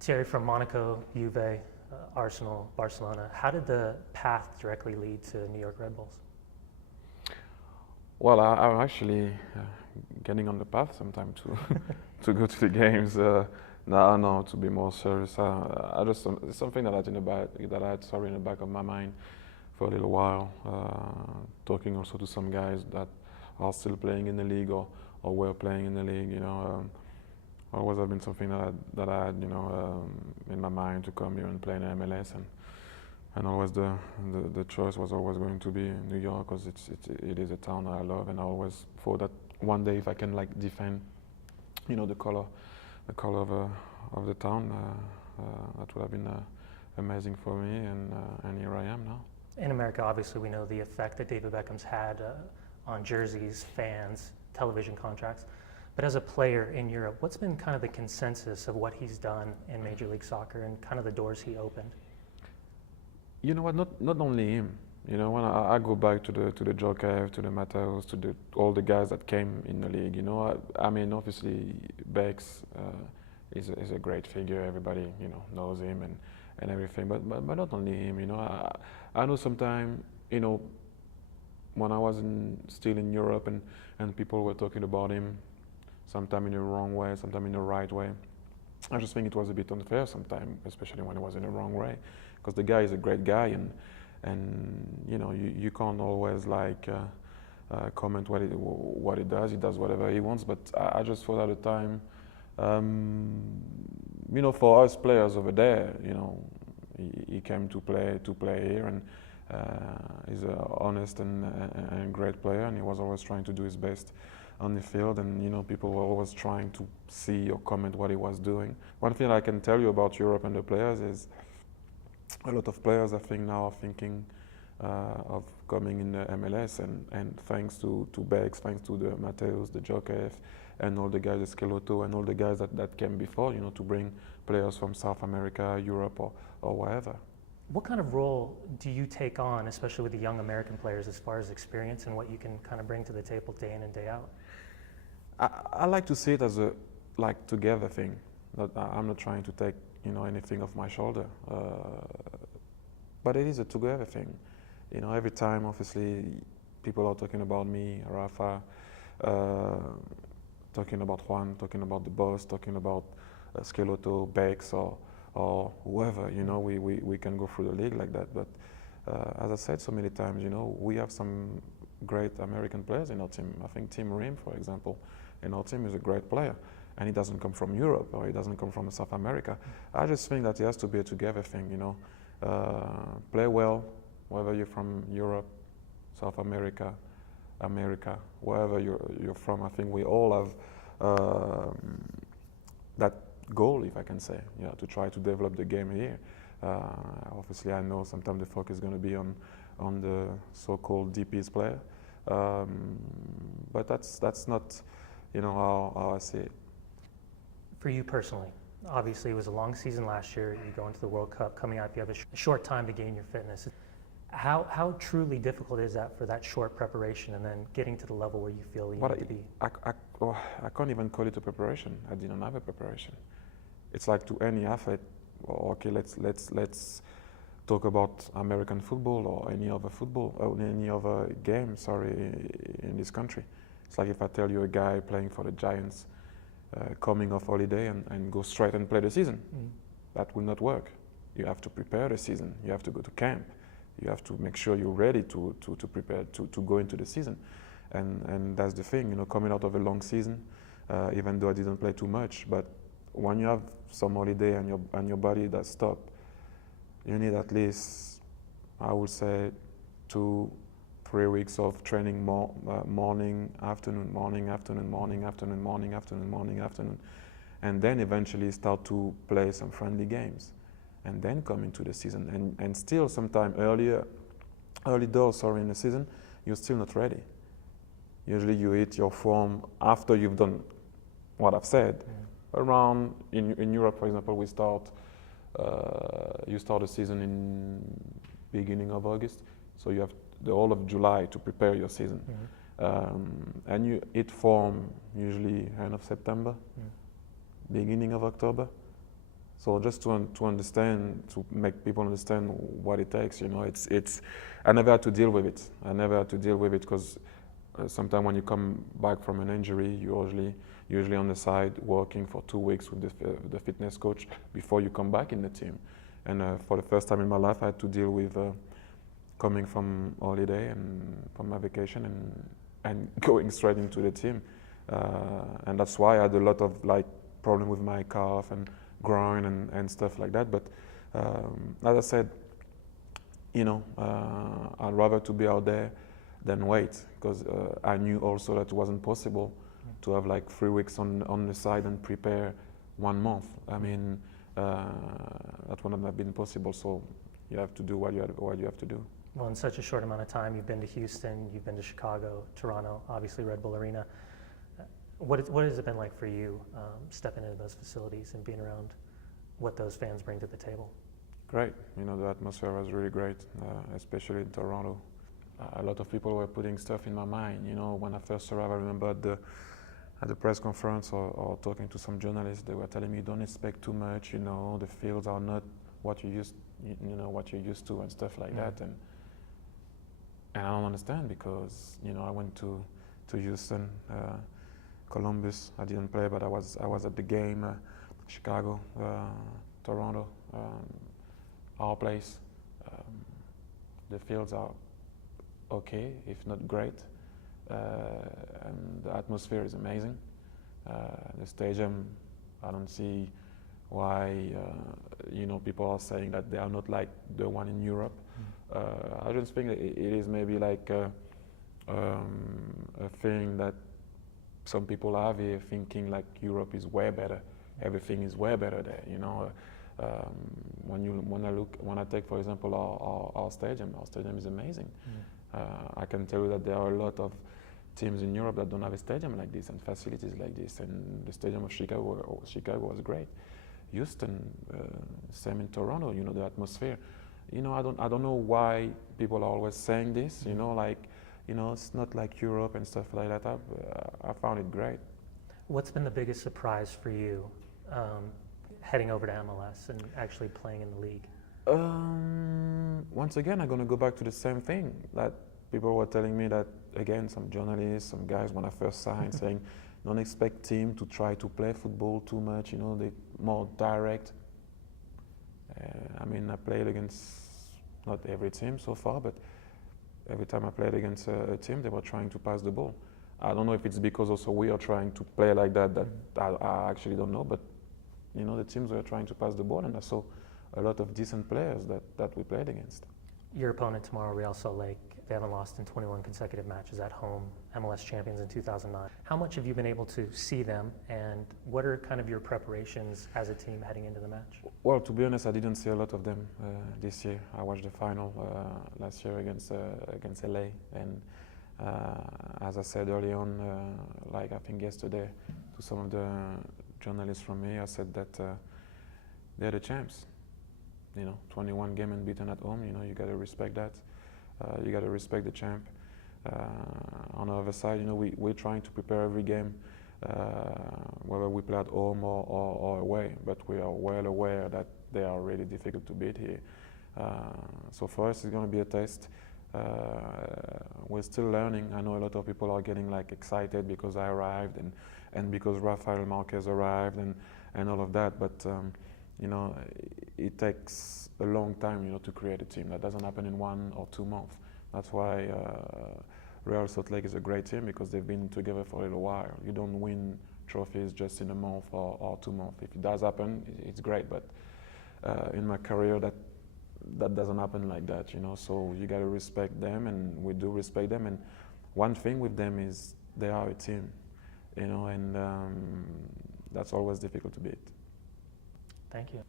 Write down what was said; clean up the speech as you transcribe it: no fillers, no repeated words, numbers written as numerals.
Thierry, from Monaco, Juve, Arsenal, Barcelona, how did the path directly lead to New York Red Bulls? Well, I'm actually getting on the path sometime to to go to the games. No, to be more serious, I just it's something that I had in the back that I had sorry in the back of my mind for a little while. Talking also to some guys that are still playing in the league or were playing in the league. Always have been something that I had in my mind to come here and play in the MLS and always the choice was always going to be New York because it is a town that I love, and I always thought that one day if I can like defend the color of the town, that would have been amazing for me, and here I am now. In America, obviously, we know the effect that David Beckham's had on jerseys, fans, television contracts. But as a player in Europe, what's been kind of the consensus of what he's done in Major League Soccer and kind of the doors he opened? You know what? Not only him. When I go back to the Joker, to the Mateos, to all the guys that came in the league. I mean, obviously Bex is a great figure. Everybody knows him and everything. But not only him. I know sometimes when I was still in Europe and people were talking about him, sometimes in the wrong way, sometimes in the right way. I just think it was a bit unfair sometimes, especially when it was in the wrong way, because the guy is a great guy, and you can't always like comment what he does. He does whatever he wants, but I just thought at the time, for us players over there, he came to play here, and he's an honest and great player, and he was always trying to do his best on the field, and people were always trying to see or comment what he was doing. One thing I can tell you about Europe and the players is a lot of players I think now are thinking of coming in the MLS, and thanks to Bex, thanks to the Mateos, the Joker, and all the guys, the Schelotto, and all the guys that came before, to bring players from South America, Europe, or wherever. What kind of role do you take on, especially with the young American players, as far as experience and what you can kind of bring to the table day in and day out? I like to see it as a together thing. I'm not trying to take anything off my shoulder, but it is a together thing. Every time obviously people are talking about me, Rafa, talking about Juan, talking about the boss, talking about Schelotto, Bex, or whoever. We can go through the league like that. But as I said so many times, we have some great American players in our team. I think Tim Ream, for example, in our team is a great player, and he doesn't come from Europe or he doesn't come from South America. I just think that it has to be a together thing. Play well, whether you're from Europe, South America, wherever you're from. I think we all have that goal, if I can say, to try to develop the game here. Obviously, I know sometimes the focus is going to be on the so-called DPS player, but that's not, how I see it. For you personally, obviously it was a long season last year. You go into the World Cup, coming out, you have a short time to gain your fitness. How truly difficult is that for that short preparation and then getting to the level where you feel you need to be? I can't even call it a preparation. I didn't have a preparation. It's like to any athlete. Okay, let's talk about American football or any other football or any other game. In this country, it's like if I tell you a guy playing for the Giants, coming off holiday and go straight and play the season, that will not work. You have to prepare the season. You have to go to camp. You have to make sure you're ready to prepare to go into the season, and that's the thing. Coming out of a long season, even though I didn't play too much, but when you have some holiday and your body does stop, you need at least, I would say, 2-3 weeks of training, morning, afternoon, morning, afternoon, morning, afternoon, morning, afternoon, morning, afternoon, and then eventually start to play some friendly games, and then come into the season. And still sometime early doors in the season, you're still not ready. Usually you hit your form after you've done what I've said. Around, in Europe, for example, you start the season in beginning of August, so you have the whole of July to prepare your season. And you hit form usually end of September, beginning of October. So just to understand, to make people understand what it takes, you know, it's. I never had to deal with it. I never had to deal with it because sometimes when you come back from an injury, you usually on the side working for 2 weeks with the fitness coach before you come back in the team. And for the first time in my life, I had to deal with coming from holiday and from my vacation and going straight into the team. And that's why I had a lot of like problem with my calf and groin and stuff like that. But as I said, you know, I'd rather to be out there than wait, because I knew also that it wasn't possible to have like 3 weeks on the side and prepare 1 month. I mean, that wouldn't have been possible. So you have to do what you have to do. Well, in such a short amount of time, you've been to Houston, you've been to Chicago, Toronto, obviously Red Bull Arena. What has it been like for you stepping into those facilities and being around what those fans bring to the table? Great. You know, the atmosphere was really great, especially in Toronto. A lot of people were putting stuff in my mind. You know, when I first arrived, I remember at the press conference or talking to some journalists, they were telling me, don't expect too much, you know, the fields are not what you what you're used to and stuff like that. And I don't understand, because, you know, I went to Houston, Columbus. I didn't play, but I was at the game. Chicago, Toronto, our place. The fields are okay, if not great, and the atmosphere is amazing. The stadium, I don't see why you know, people are saying that they are not like the one in Europe. I just think that it is maybe like a thing that some people have here, thinking like Europe is way better, everything is way better there. You know, when I take, for example, our stadium is amazing. I can tell you that there are a lot of teams in Europe that don't have a stadium like this and facilities like this, and the stadium of Chicago was great. Houston, same in Toronto. You know, the atmosphere. You know, I don't know why people are always saying this. You know, like, you know, it's not like Europe and stuff like that. I found it great. What's been the biggest surprise for you heading over to MLS and actually playing in the league? Once again, I'm going to go back to the same thing that people were telling me, that, again, some journalists, some guys when I first signed, saying, don't expect team to try to play football too much, you know, they more direct. I mean, I played against not every team so far, but every time I played against a team, they were trying to pass the ball. I don't know if it's because also we are trying to play like that, I actually don't know, but, you know, the teams were trying to pass the ball, and I saw a lot of decent players that we played against. Your opponent tomorrow, Real Salt Lake, they haven't lost in 21 consecutive matches at home, MLS champions in 2009. How much have you been able to see them, and what are kind of your preparations as a team heading into the match? Well, to be honest, I didn't see a lot of them this year. I watched the final last year against LA, and as I said early on, like I think yesterday, to some of the journalists from here, I said that they're the champs. You know, 21 game unbeaten at home. You know, you got to respect that. You got to respect the champ. On the other side, you know, we're trying to prepare every game, whether we play at home or away. But we are well aware that they are really difficult to beat here. So for us, it's going to be a test. We're still learning. I know a lot of people are getting like excited because I arrived and because Rafael Marquez arrived and all of that. But you know, it takes a long time, you know, to create a team. That doesn't happen in 1 or 2 months. That's why Real Salt Lake is a great team, because they've been together for a little while. You don't win trophies just in a month or 2 months. If it does happen, it's great. But in my career, that doesn't happen like that, you know. So you got to respect them, and we do respect them. And one thing with them is they are a team, you know, and that's always difficult to beat. Thank you.